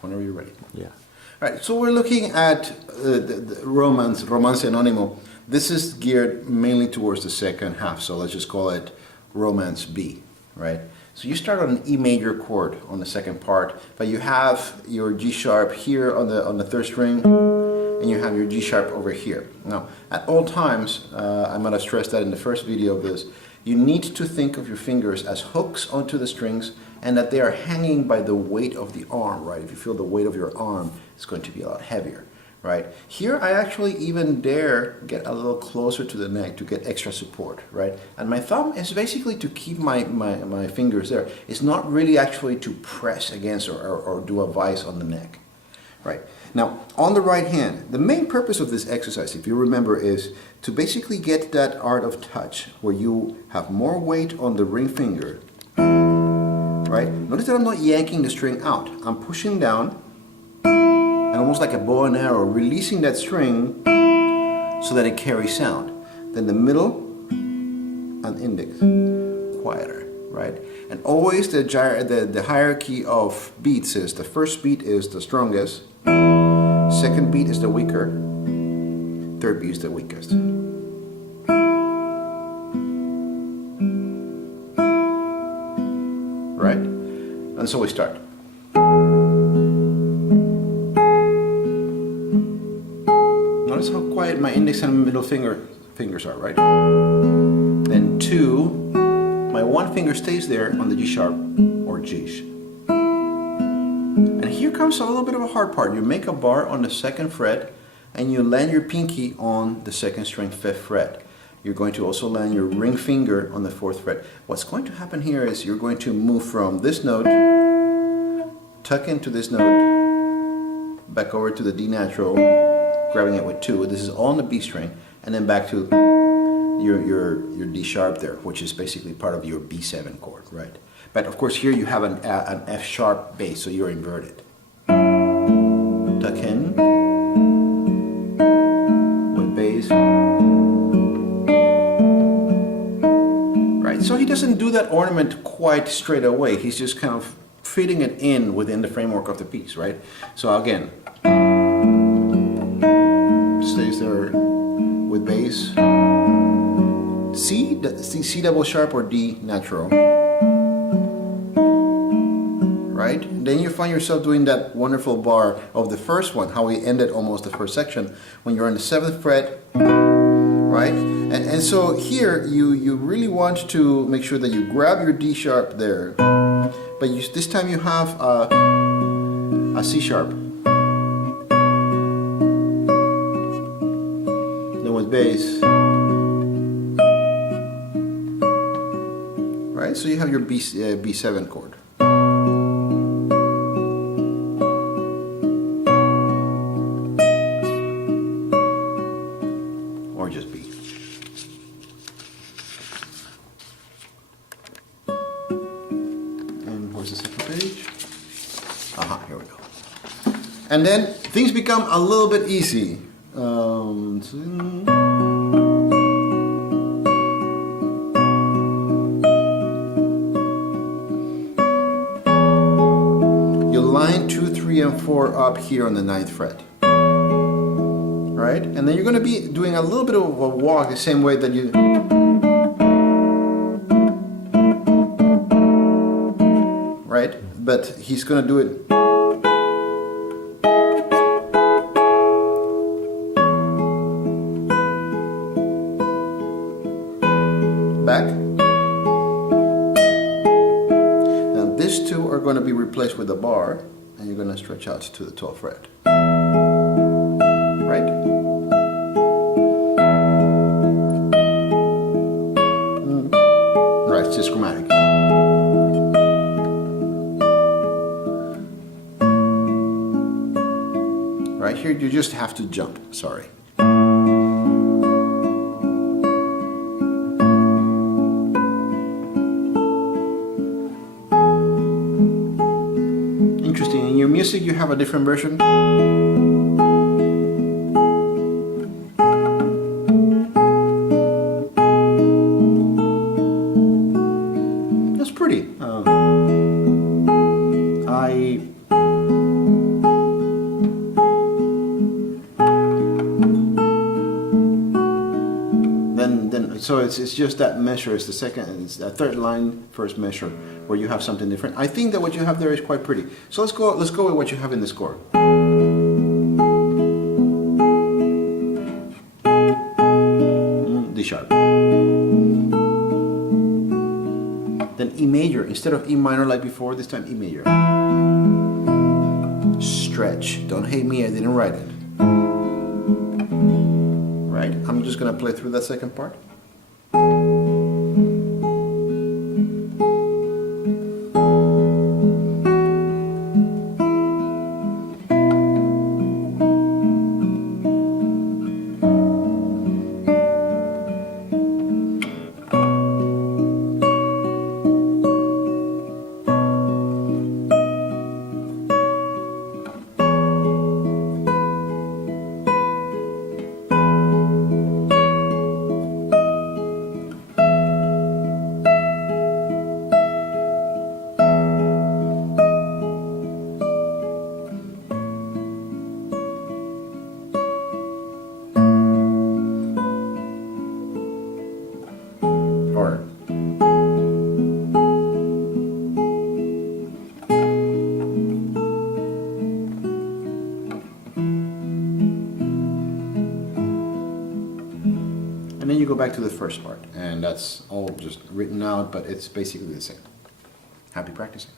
Whenever you're ready. Yeah. All right, so we're looking at the Romance Anónimo. This is geared mainly towards the second half, so let's just call it Romance B, right? So you start on an E major chord on the second part, but you have your G sharp here on the third string, and you have your G sharp over here. Now, at all times, I might have stressed that in the first video of this, you need to think of your fingers as hooks onto the strings and that they are hanging by the weight of the arm, right? If you feel the weight of your arm, it's going to be a lot heavier, right? Here, I actually even dare get a little closer to the neck to get extra support, right? And my thumb is basically to keep my fingers there. It's not really actually to press against or do a vice on the neck, right? Now, on the right hand, the main purpose of this exercise, if you remember, is to basically get that art of touch where you have more weight on the ring finger, right? Notice that I'm not yanking the string out. I'm pushing down and almost like a bow and arrow, releasing that string so that it carries sound. Then the middle and index, quieter, right? And always the hierarchy of beats is the first beat is the strongest, second beat is the weaker, third beat is the weakest. Right? And so we start. Notice how quiet my index and middle fingers are, right? Then 2, my one finger stays there on the G sharp or G. And here comes a little bit of a hard part. You make a bar on the second fret and you land your pinky on the second string 5th fret. You're going to also land your ring finger on the 4th fret. What's going to happen here is you're going to move from this note, tuck into this note, back over to the D natural, grabbing it with 2. This is all on the B string, and then back to your D sharp there, which is basically part of your B7 chord, right? But of course here you have an F sharp bass, so you're inverted. Tuck in with bass. Right, so he doesn't do that ornament quite straight away. He's just kind of fitting it in within the framework of the piece, right? So again, stays there with bass. C double sharp or D natural. Right? Then you find yourself doing that wonderful bar of the first one, how we ended almost the first section, when you're on the 7th fret, right? And so here you really want to make sure that you grab your D sharp there, but this time you have a C sharp. Then with bass, right? So you have your B7 chord. Or just B. And where's the second page? Aha, here we go. And then things become a little bit easy. You line 2, 3, and 4 up here on the 9th fret. Right? And then you're going to be doing a little bit of a walk the same way that you... Right? But he's going to do it... back. Now these two are going to be replaced with a bar, and you're going to stretch out to the 12th fret. Right? Right, it's just chromatic. Right here, you just have to jump, sorry. Interesting, in your music you have a different version? That's pretty. I So it's just that measure. It's the second, it's that third line, first measure, where you have something different. I think that what you have there is quite pretty. So let's go with what you have in the score. D sharp. Then E major, instead of E minor like before, this time E major. Stretch. Don't hate me, I didn't write it. Right? I'm just gonna play through that second part. Or and then you go back to the first part, and that's all just written out, but it's basically the same. Happy practicing.